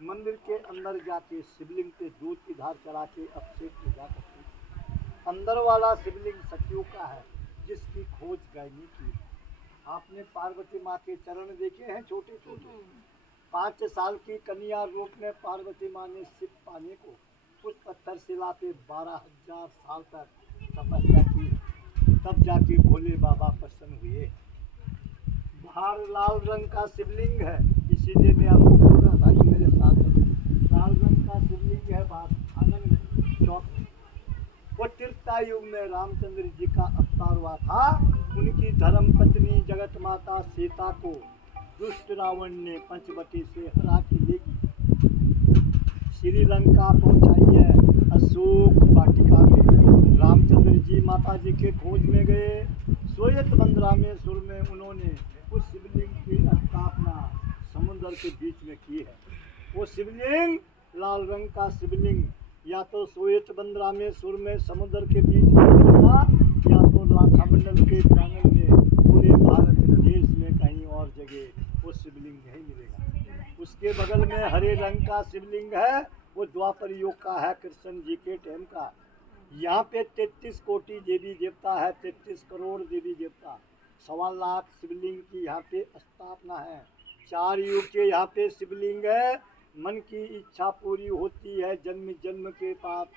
मंदिर के अंदर जाके शिवलिंग पे दूध की धार चढ़ा के अभिषेक की जा सकती है। अंदर वाला शिवलिंग सखियों का है, जिसकी खोज गैनी की। आपने पार्वती माँ के चरण देखे हैं छोटे छोटे। 5 साल की कन्या रूप में पार्वती माँ ने शिव पाने को उस पत्थर शिला पे 12,000 साल तक तपस्या की, तब जाके भोले बाबा प्रसन्न हुए। बाहर लाल रंग का शिवलिंग है, इसीलिए मैं आपको बोल रहा था कि मेरे साथ लाल रंग का शिवलिंग है बाहर आंगन में चौक। वो त्रेता युग में रामचंद्र जी का अवतार हुआ था। उनकी धर्म पत्नी जगत माता सीता को दुष्ट रावण ने पंचवटी से हरा के लेगी श्रीलंका पहुंचाई है। अशोक वाटिका में रामचंद्र जी माता जी के खोज में गए। श्वेतवंद्रा में सुर में उन्होंने उस शिवलिंग की स्थापना समुद्र के बीच में की है। वो शिवलिंग लाल रंग का शिवलिंग या तो श्वेतवंद्रा में सुर में समुद्र के बीच में मिलेगा, या तो लाखामंडल के प्रांगण में पूरे भारत देश में कहीं और जगह वो शिवलिंग नहीं मिलेगा। उसके बगल में हरे रंग का शिवलिंग है, वो द्वापर युग का है, कृष्ण जी के टाइम का। यहाँ पे 33 कोटि देवी देवता है, 33 करोड़ देवी देवता, 1.25 लाख शिवलिंग की यहाँ पे स्थापना है। 4 युग के यहाँ पे शिवलिंग है। मन की इच्छा पूरी होती है, जन्म जन्म के पाप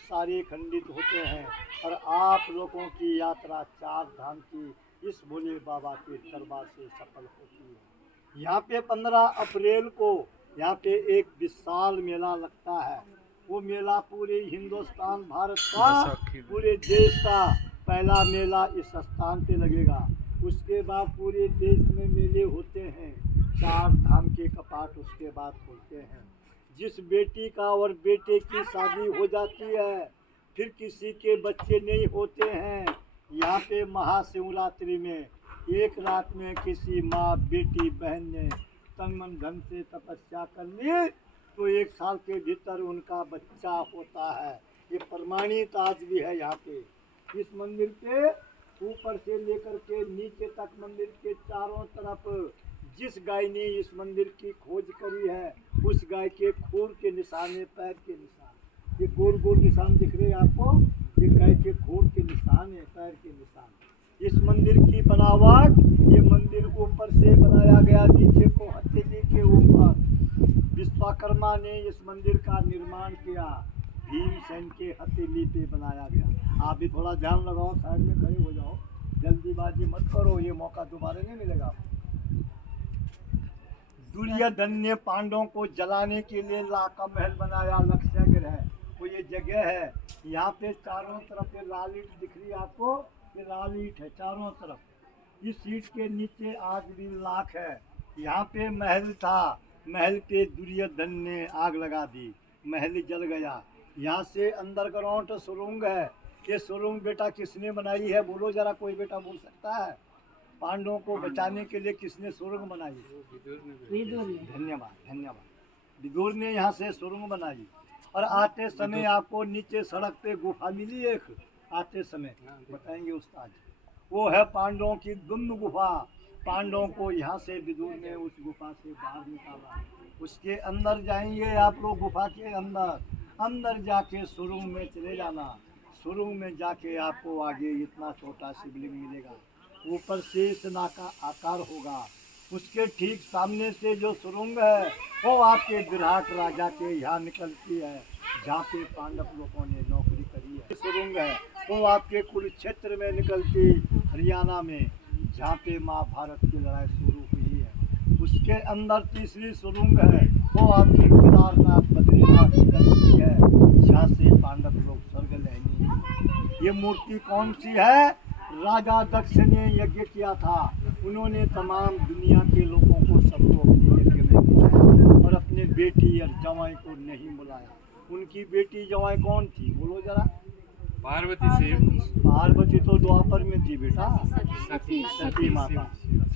सारे खंडित होते हैं, और आप लोगों की यात्रा 4 धाम की इस भोले बाबा के दरबार से सफल होती है। यहाँ पे 15 अप्रैल को यहाँ पे एक विशाल मेला लगता है। वो मेला पूरे हिंदुस्तान भारत का, पूरे देश का पहला मेला इस स्थान पे लगेगा। उसके बाद पूरे देश में मेले होते हैं। 4 धाम के कपाट उसके बाद खुलते हैं। जिस बेटी का और बेटे की शादी हो जाती है, फिर किसी के बच्चे नहीं होते हैं, यहाँ पे महाशिवरात्रि में एक रात में किसी माँ बेटी बहन ने तन मन धन से तपस्या कर ली तो 1 साल के भीतर उनका बच्चा होता है। ये प्रमाणित आज भी है। यहाँ पे इस मंदिर के ऊपर से लेकर के नीचे तक मंदिर के चारों तरफ जिस गाय ने इस मंदिर की खोज करी है, उस गाय के खूर के निशान है, पैर के निशान, ये गोल गोल निशान दिख रहे हैं आपको, ये गाय के खूर के निशान है, पैर के निशान। इस मंदिर की बनावट, ये मंदिर ऊपर से बनाया गया, नीचे को हथेली के ऊपर विश्वकर्मा ने इस मंदिर का निर्माण किया। भीमसेन के हथेली पे बनाया गया। आप भी थोड़ा ध्यान लगाओ, साइड में खड़े हो जाओ, जल्दीबाजी मत करो, ये मौका दोबारा नहीं मिलेगा आपको। दुर्योधन ने पांडवों को जलाने के लिए लाका महल बनाया, लक्ष्यगृह है वो ये जगह है। यहाँ पे चारों तरफ ये लाल ईंट दिख रही है आपको, ये लाल ईंट है चारों तरफ। इस ईंट के नीचे आज भी लाख है। यहाँ पे महल था, महल पे दुर्योधन ने आग लगा दी, महल जल गया। यहाँ से अंडरग्राउंड सुरंग है। ये सुरंग बेटा किसने बनाई है, बोलो जरा, कोई बेटा बोल सकता है? पांडवों को बचाने के लिए किसने सुरंग बनाई? विदुर ने। धन्यवाद धन्यवाद। विदुर ने यहाँ से सुरंग बनाई। और आते समय आपको नीचे सड़क पे गुफा मिली एक, आते समय बताएंगे उस्ताद। वो है पांडवों की दुंद गुफा। पांडवों को यहाँ से विदुर ने उस गुफा से बाहर निकाला। उसके अंदर जाएंगे आप लोग, गुफा के अंदर, अंदर जाके सुरंग में चले जाना। सुरंग में जाके आपको आगे इतना छोटा शिवलिंग मिलेगा, ऊपर शेष नाग का आकार होगा। उसके ठीक सामने से जो सुरंग है वो आपके विराट राजा के यहाँ निकलती है, जहाँ पे पांडव लोगों ने नौकरी करी है। सुरंग है वो आपके कुरुक्षेत्र में निकलती, हरियाणा में, जहाँ पे महाभारत की लड़ाई शुरू हुई है। उसके अंदर तीसरी सुरंग है, वो आपकी केदारनाथ बद्रीनाथ निकलती है, जहाँ से पांडव लोग स्वर्ग लेने। ये मूर्ति कौन सी है? राजा दक्ष ने यज्ञ किया था। उन्होंने तमाम दुनिया के लोगों को, सबको अपने यज्ञ में बुलाया और अपने बेटी और जवाई को नहीं बुलाया। उनकी बेटी जवाई कौन थी, बोलो जरा? पार्वती से। पार्वती तो द्वापर में थी बेटा, सती माता।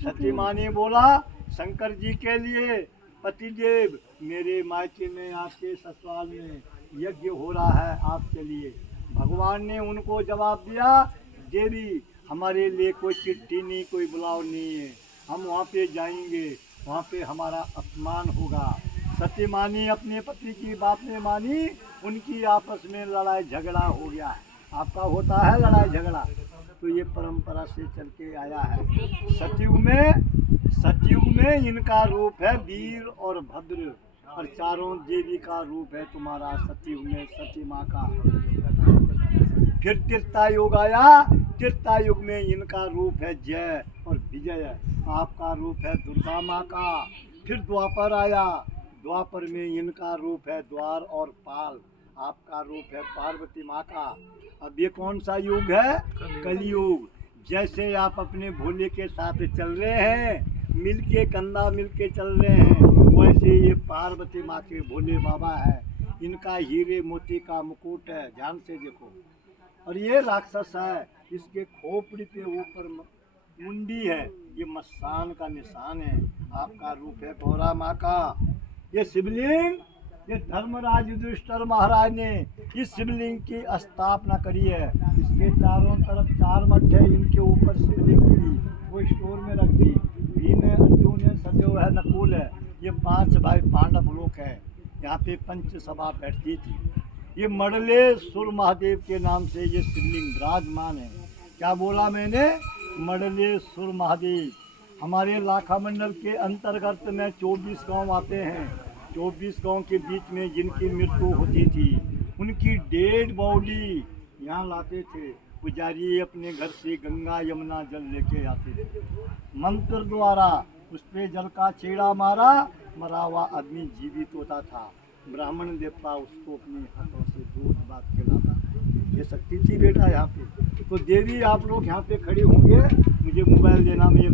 सती माँ ने बोला शंकर जी के लिए, पतिदेव मेरे मायके में, आपके ससुराल में यज्ञ हो रहा है, आप चलिए। भगवान ने उनको जवाब दिया, देवी हमारे लिए कोई चिट्ठी नहीं, कोई बुलाव नहीं है, हम वहाँ पे जाएंगे, वहाँ पे हमारा अपमान होगा, सती मानी अपने पति की, बाप ने मानी, उनकी आपस में लड़ाई झगड़ा हो गया है। आपका होता है लड़ाई झगड़ा, तो ये परंपरा से चल के आया है। सतयुग में इनका रूप है वीर और भद्र, और चारों देवी का रूप है तुम्हारा सतयुग में सती माँ का। फिर त्रेता युग आया, त्रेता युग में इनका रूप है जय और विजय, आपका रूप है दुर्गा माँ का। फिर द्वापर आया, द्वापर में इनका रूप है द्वार और पाल, आपका रूप है पार्वती माँ का। अब ये कौन सा युग है? कलयुग। जैसे आप अपने भोले के साथ चल रहे हैं, मिलके कंधा मिलके चल रहे हैं, वैसे ये पार्वती माँ के भोले बाबा है। इनका हीरे मोती का मुकुट है, ध्यान से देखो। और ये राक्षस है, इसके खोपड़ी पे ऊपर मुंडी है, ये मसान का निशान है। आपका रूप है गौरा माँ का। ये शिवलिंग, ये धर्मराज युधिष्ठिर महाराज ने इस शिवलिंग की स्थापना करी है। इसके चारों तरफ 4 मठ है, इनके ऊपर शिवलिंग की वो स्टोर में रखी। भीम है, अर्जुन है, सदैव है, नकुल है, ये 5 भाई पांडव लोग हैं। यहाँ पे पंचसभा बैठती थी। ये मडलेश्वर महादेव के नाम से ये शिवलिंग विराजमान है। क्या बोला मैंने? मडलेश्वर महादेव। हमारे लाखा मंडल के अंतर्गत में 24 गांव आते हैं। 24 गांव के बीच में जिनकी मृत्यु होती थी, उनकी डेड बॉडी यहाँ लाते थे। पुजारी अपने घर से गंगा यमुना जल लेके आते थे, मंत्र द्वारा उस पे जल का छेड़ा मारा, मरा हुआ आदमी जीवित होता था। ब्राह्मण देवता उसको अपने हाथों से दूध बात खिलाता। ये शक्ति थी बेटा यहाँ पे। तो देवी आप लोग यहाँ पे खड़े होंगे, मुझे मोबाइल देना में